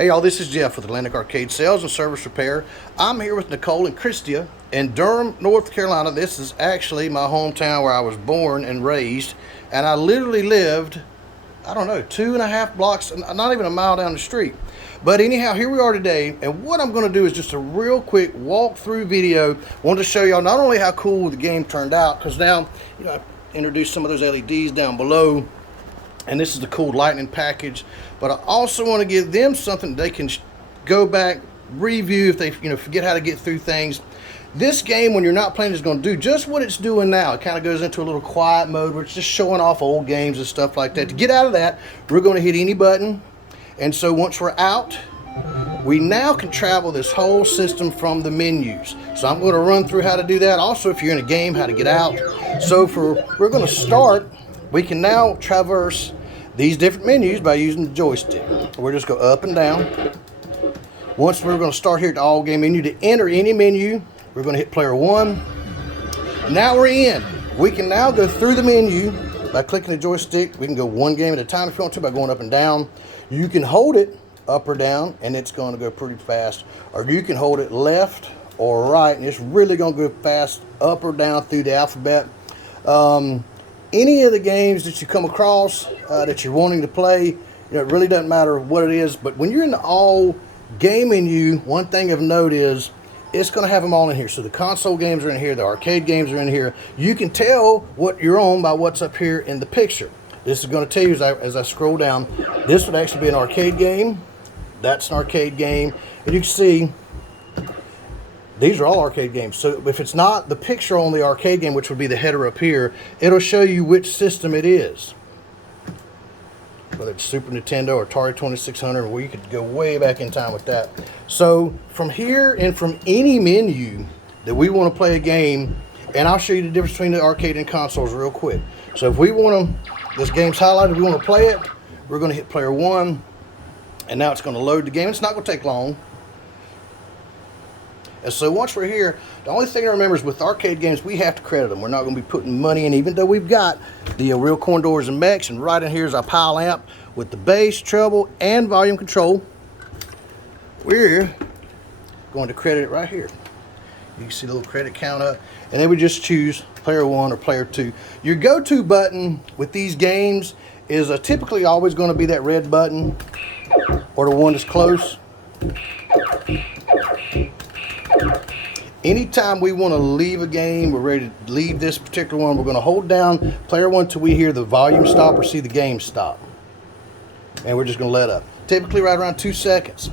Hey y'all, this is Jeff with Atlantic Arcade Sales and Service Repair. I'm here with Nicole and Christia in Durham, North Carolina. This is actually my hometown where I was born and raised, and I literally lived, I don't know, 2.5 blocks, not even a mile down the street. But anyhow, here we are today, and what I'm going to do is just a real quick walkthrough video. I wanted to show y'all not only how cool the game turned out, because now, I introduced some of those LEDs down below, and this is the cool Lightning package, but I also want to give them something they can go back, review if they forget how to get through things. This game, when you're not playing, is going to do just what it's doing now. It kind of goes into a little quiet mode where it's just showing off old games and stuff like that. To get out of that, we're going to hit any button, and so once we're out, we now can travel this whole system from the menus. So I'm going to run through how to do that. Also, if you're in a game, how to get out. So we're going to start. We can now traverse these different menus by using the joystick. We're just go up and down. Once we're going to start here at the all game menu. To enter any menu, we're going to hit player 1. Now we're in. We can now go through the menu by clicking the joystick. We can go one game at a time if you want to by going up and down. You can hold it up or down and it's going to go pretty fast, or you can hold it left or right and it's really going to go fast up or down through the alphabet. Any of the games that you come across that you're wanting to play, it really doesn't matter what it is, but when you're in the all game menu, one thing of note is it's going to have them all in here. So the console games are in here, the arcade games are in here. You can tell what you're on by what's up here in the picture. This is going to tell you as I scroll down, this would actually be an arcade game. That's an arcade game, and you can see these are all arcade games. So if it's not the picture on the arcade game, which would be the header up here, it'll show you which system it is. Whether it's Super Nintendo or Atari 2600, where you could go way back in time with that. So from here and from any menu that we want to play a game, and I'll show you the difference between the arcade and consoles real quick. So if we want to, this game's highlighted, we want to play it, we're going to hit player 1, and now it's going to load the game. It's not going to take long. And so once we're here, the only thing to remember is with arcade games, we have to credit them. We're not going to be putting money in, even though we've got the real corn doors and mechs. And right in here is our PAL amp with the bass, treble, and volume control. We're going to credit it right here. You can see the little credit count up. And then we just choose player 1 or player 2. Your go-to button with these games is typically always going to be that red button or the one that's close. Anytime we want to leave a game, we're ready to leave this particular one, we're going to hold down player 1 till we hear the volume stop or see the game stop. And we're just going to let up. Typically right around 2 seconds.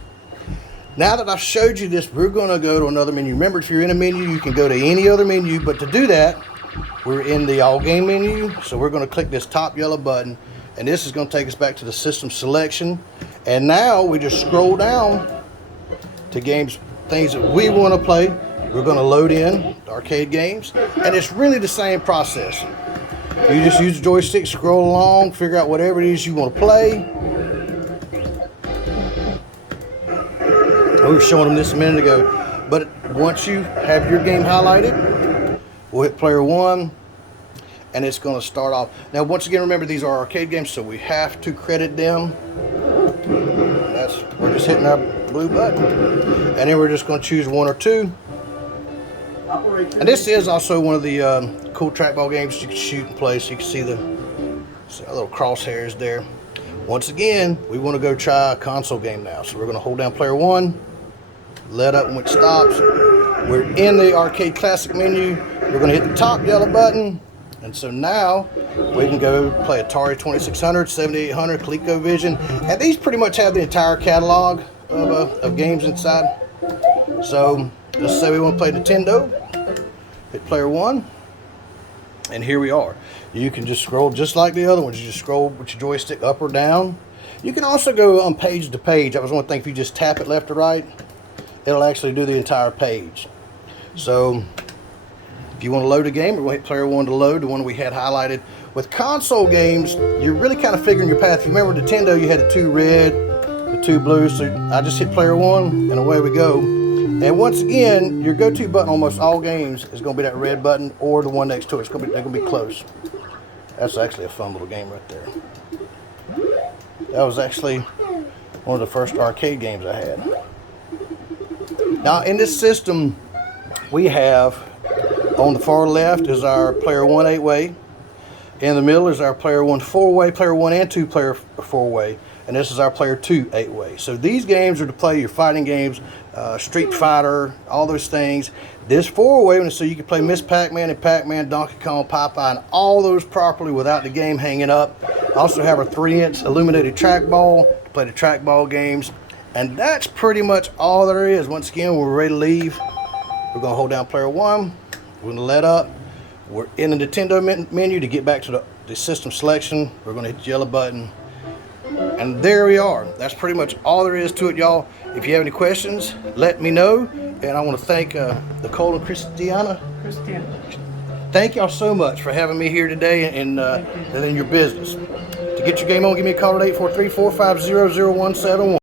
Now that I've showed you this, we're going to go to another menu. Remember, if you're in a menu, you can go to any other menu, but to do that, we're in the all game menu. So we're going to click this top yellow button, and this is going to take us back to the system selection. And now we just scroll down to games, things that we want to play. We're going to load in the arcade games, and it's really the same process. You just use the joystick, scroll along, figure out whatever it is you want to play. We were showing them this a minute ago, but once you have your game highlighted, we'll hit player 1, and it's going to start off. Now, once again, remember these are arcade games, so we have to credit them. We're just hitting our blue button, and then we're just going to choose 1 or 2. And this is also one of the cool trackball games you can shoot and play, so you can see the little crosshairs there. Once again, we want to go try a console game now, so we're going to hold down player 1, let up when it stops. We're in the arcade classic menu. We're going to hit the top yellow button, and so now we can go play Atari 2600, 7800, ColecoVision, and these pretty much have the entire catalog of games inside. So let's say we want to play Nintendo, hit player 1, and here we are. You can just scroll just like the other ones. You just scroll with your joystick up or down. You can also go on page to page. That was one thing. If you just tap it left or right, it'll actually do the entire page. So if you want to load a game, we're going to hit player 1 to load, the one we had highlighted. With console games, you're really kind of figuring your path. If you remember Nintendo, you had the 2 red, the 2 blue. So I just hit player 1 and away we go. And once again, your go-to button on almost all games is going to be that red button or the one next to it. They're going to be close. That's actually a fun little game right there. That was actually one of the first arcade games I had. Now in this system, we have on the far left is our player 1 8-way. In the middle is our player 1 4-way, player 1 and 2 player 4-way, and this is our player 2 8-way. So these games are to play your fighting games, Street Fighter, all those things. This 4-way, so you can play Miss Pac-Man and Pac-Man, Donkey Kong, Popeye, and all those properly without the game hanging up. I also have a 3-inch illuminated trackball to play the trackball games. And that's pretty much all there is. Once again, we're ready to leave. We're going to hold down player 1. We're going to let up. We're in the Nintendo menu to get back to the system selection. We're going to hit the yellow button. And there we are. That's pretty much all there is to it, y'all. If you have any questions, let me know. And I want to thank Nicole and Christiana. Thank y'all so much for having me here today and in your business. To get your game on, give me a call at 843-450-0171.